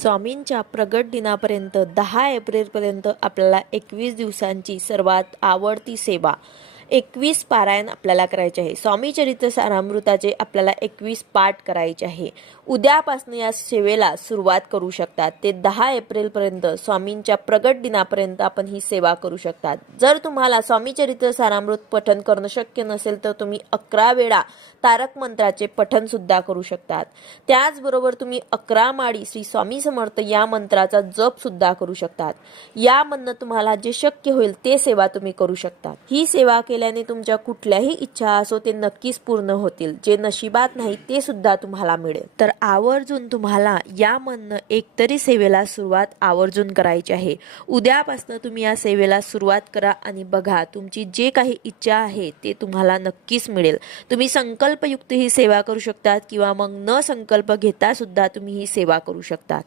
स्वामींच्या प्रगट दिनापर्यंत 10 एप्रिलपर्यंत आपल्याला 21 दिवसांची सर्वात आवडती सेवा 21 पारायण आपल्याला करायचे आहे। स्वामी चरित्र सारामृताचे आपल्याला 21 पाठ करायचे आहे। उद्यापासून या सेवेला सुरुवात करू शकतात। ते 10 एप्रिलपर्यंत स्वामींच्या प्रगट दिनापर्यंत आपण ही सेवा करू शकतात। जर तुम्हाला स्वामी चरित्र सारामृत पठन करणं शक्य नसेल तर तुम्ही 11 वेळा तारक मंत्राचे पठन सुद्धा करू शकतात। त्याचबरोबर तुम्ही 11 माळी श्री स्वामी समर्थ या मंत्राचा जप सुद्धा करू शकतात। यामधनं तुम्हाला जे शक्य होईल ते सेवा तुम्ही करू शकता। ही सेवा केल्याने तुमच्या कुठल्याही इच्छा असो ते नक्कीच पूर्ण होतील। जे नशिबात नाही ते सुद्धा तुम्हाला मिळेल। तर आवर्जून तुम्हाला यामधनं एकतरी सेवेला सुरुवात आवर्जून करायची आहे। उद्यापासून तुम्ही या सेवेला सुरुवात करा आणि बघा तुमची जे काही इच्छा आहे ते तुम्हाला नक्कीच मिळेल। तुम्ही संकल्पयुक्त ही सेवा करू शकतात किंवा मग न संकल्प घेता सुद्धा तुम्ही ही सेवा करू शकता।